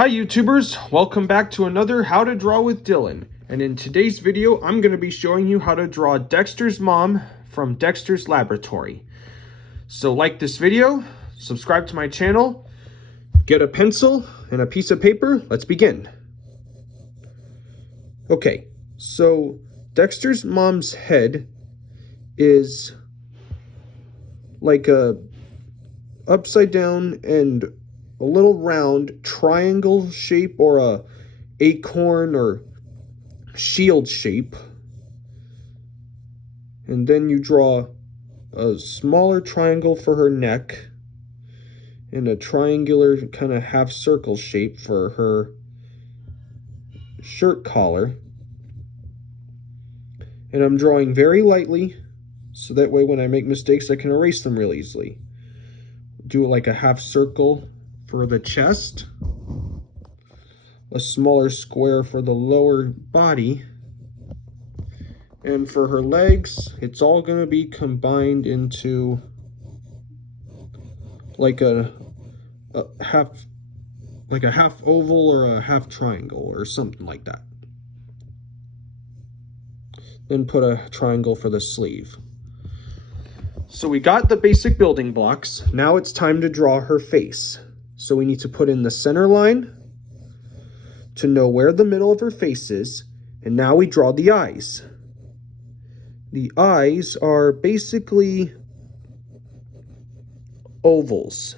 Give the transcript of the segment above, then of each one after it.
Hi YouTubers, welcome back to another How to Draw with Dylan. And in today's video, I'm going to be showing you how to draw Dexter's mom from Dexter's Laboratory. So like this video, subscribe to my channel, get a pencil and a piece of paper, let's begin. Okay, so Dexter's mom's head is like a upside down and a little round triangle shape, or a acorn or shield shape. And then you draw a smaller triangle for her neck and a triangular kind of half circle shape for her shirt collar. And I'm drawing very lightly so that way when I make mistakes I can erase them real easily. Do like a half circle for the chest, a smaller square for the lower body, and for her legs, it's all going to be combined into like a half oval or a half triangle or something like that. Then put a triangle for the sleeve. So we got the basic building blocks. Now it's time to draw her face. So we need to put in the center line to know where the middle of her face is. And now we draw the eyes. The eyes are basically ovals.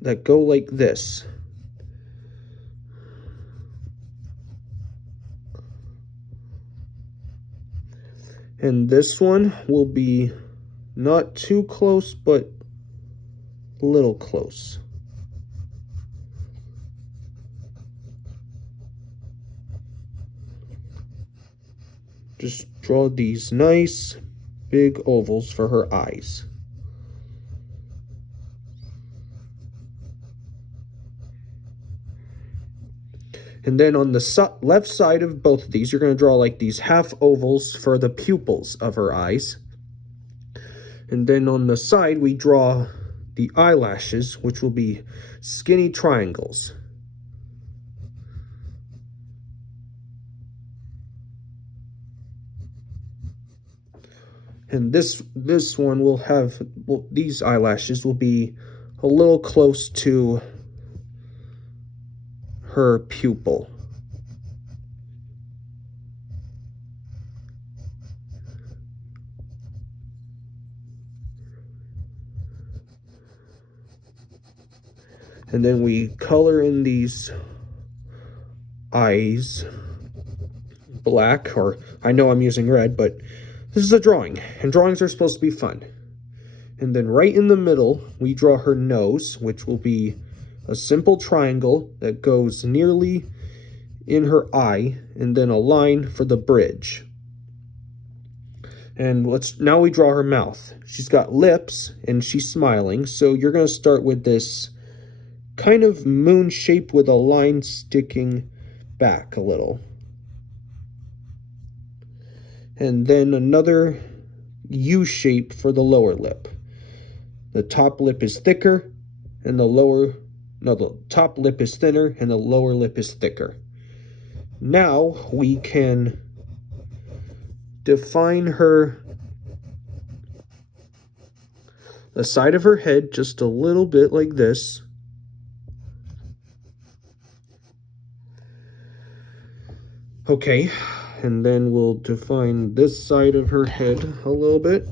That go like this. And this one will be not too close, but a little close. Just draw these nice big ovals for her eyes. And then on the left side of both of these, you're going to draw like these half ovals for the pupils of her eyes. And then on the side, we draw the eyelashes, which will be skinny triangles. And this one will have, these eyelashes will be a little close to her pupil. And then we color in these eyes black, or I know I'm using red, but this is a drawing, and drawings are supposed to be fun. And then right in the middle, we draw her nose, which will be a simple triangle that goes nearly in her eye, and then a line for the bridge. And now we draw her mouth. She's got lips, and she's smiling, so you're going to start with this kind of moon shape with a line sticking back a little. And then another U shape for the lower lip. The top lip is thicker, and the top lip is thinner, and the lower lip is thicker. Now we can define the side of her head just a little bit like this. Okay, and then we'll define this side of her head a little bit.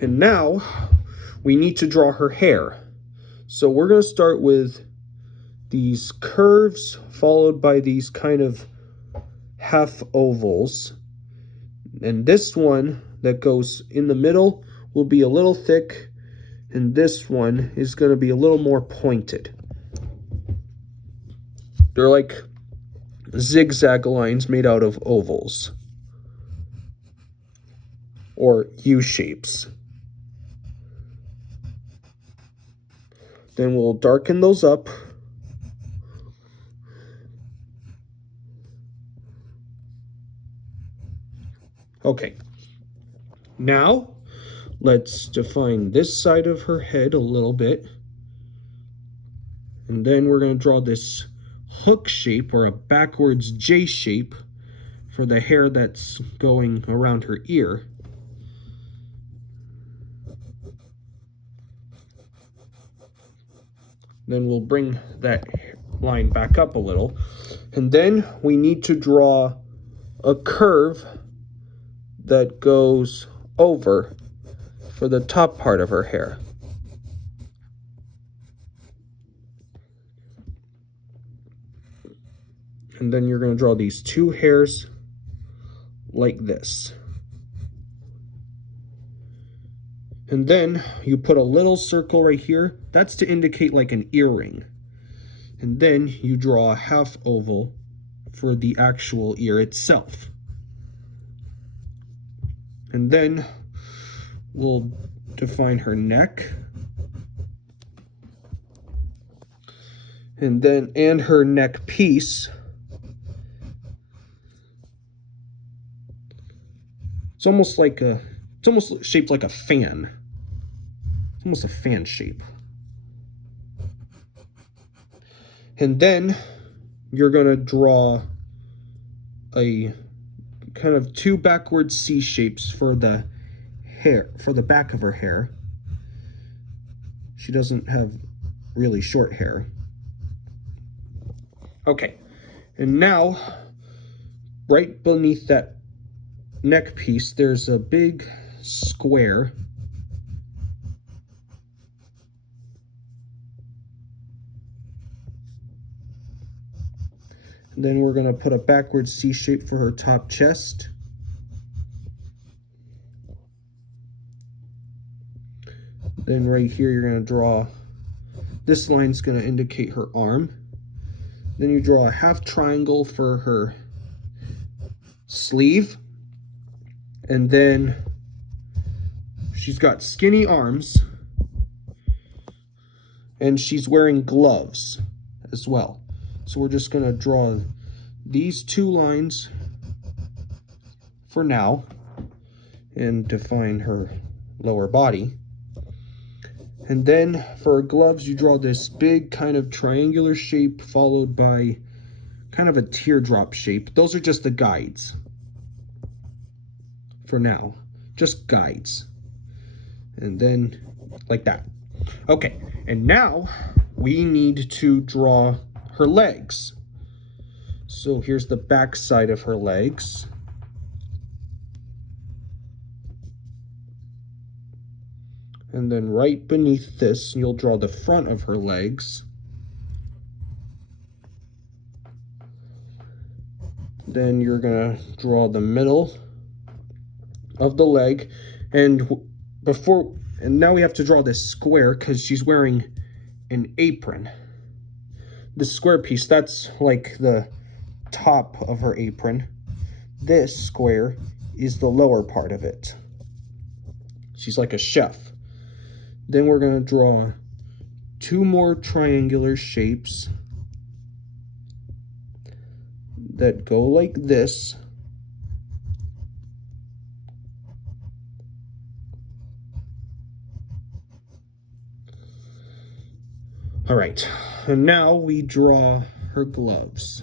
And now we need to draw her hair. So we're going to start with these curves followed by these kind of half ovals. And this one that goes in the middle will be a little thick, and this one is going to be a little more pointed. They're like zigzag lines made out of ovals or U shapes. Then we'll darken those up Okay, now let's define this side of her head a little bit. And then we're going to draw this hook shape or a backwards J shape for the hair that's going around her ear. Then we'll bring that line back up a little. And then we need to draw a curve that goes over for the top part of her hair. And then you're going to draw these two hairs like this. And then you put a little circle right here. That's to indicate like an earring. And then you draw a half oval for the actual ear itself. And then we'll define her neck. And her neck piece. It's almost shaped like a fan. It's almost a fan shape. And then you're going to draw a kind of two backward C shapes for the hair, for the back of her hair. She doesn't have really short hair. Okay, and now right beneath that neck piece, there's a big square. And then we're going to put a backward C shape for her top chest. Then right here, you're going to draw, this line's going to indicate her arm. Then you draw a half triangle for her sleeve. And then she's got skinny arms. And she's wearing gloves as well. So we're just going to draw these two lines for now and define her lower body. And then for her gloves, you draw this big kind of triangular shape followed by kind of a teardrop shape. Those are just the guides for now, just guides. And then like that. Okay, and now we need to draw her legs. So here's the back side of her legs. And then right beneath this, you'll draw the front of her legs. Then you're gonna draw the middle of the leg. And now we have to draw this square because she's wearing an apron. The square piece, that's like the top of her apron. This square is the lower part of it. She's like a chef. Then we're going to draw two more triangular shapes that go like this. All right, and now we draw her gloves.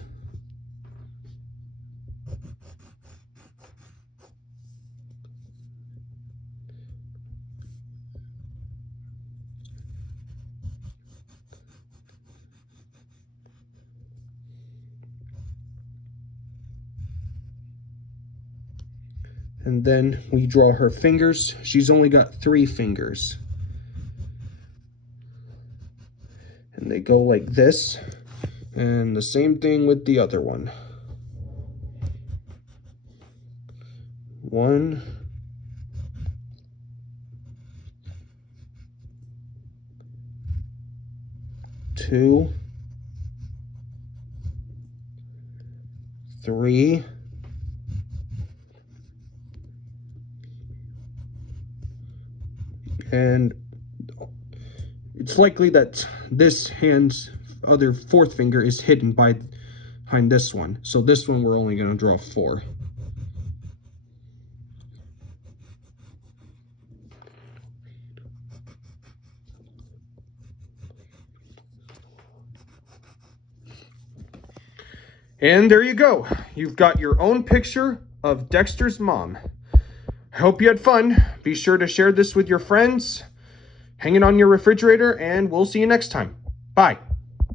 And then we draw her fingers. She's only got 3 fingers. And they go like this. And the same thing with the other one. 1, 2, 3, and it's likely that this hand's other 4th finger is hidden behind this one. So this one we're only going to draw 4. And there you go. You've got your own picture of Dexter's mom. I hope you had fun. Be sure to share this with your friends. Hang it on your refrigerator, and we'll see you next time. Bye.